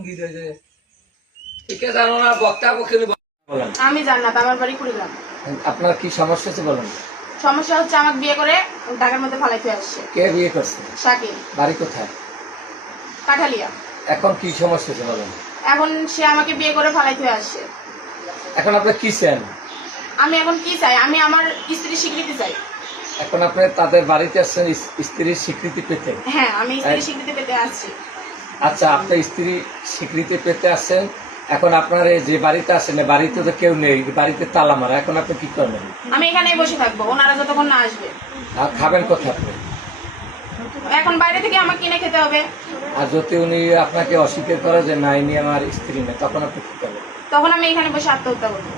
সঙ্গী রয়েছে ঠিক আছে জানো না বক্তা পক্ষে বলেন। আমি জান্নাত, আমার বাড়ি কুড়িগ্রাম। আপনার কি সমস্যা আছে বলেন। সমস্যা হচ্ছে আমাকে বিয়ে করে ঢাকার মধ্যে ফালাইতে আসছে। কে বিয়ে করছে? শাকিল। বাড়ি কোথায়? কাঠালিয়া। এখন কি সমস্যা আছে বলেন। এখন সে আমাকে বিয়ে করে ফালাইতে আসছে। এখন আপনি কি চান? আমি এখন কি চাই? আমি আমার স্ত্রীর স্বীকৃতি চাই। এখন আপনি তাদের বাড়িতে আসছেন স্ত্রীর স্বীকৃতি পেতে? হ্যাঁ, আমি স্ত্রীর স্বীকৃতি পেতে আসছি। আচ্ছা, আপনার স্ত্রী স্বীকৃতি পেতে আসছেন, এখন আপনার যে বাড়িতে আসেন বাড়িতে তো কেউ নেই, বাড়িতে তালা মারা, এখন আপনি কি করবেন? আমি এখানেই বসে থাকবো ওনারা যতক্ষণ না আসবে। আর খাবেন কোথায় আপনি? এখন বাইরে থেকে আমাকে কিনে খেতে হবে। আর যদি উনি আপনাকে অস্বীকার করে যে না ইনি আমার স্ত্রী না, তখন আপনি কি করবেন? তখন আমি এখানে বসে আত্মহত্যা করবো।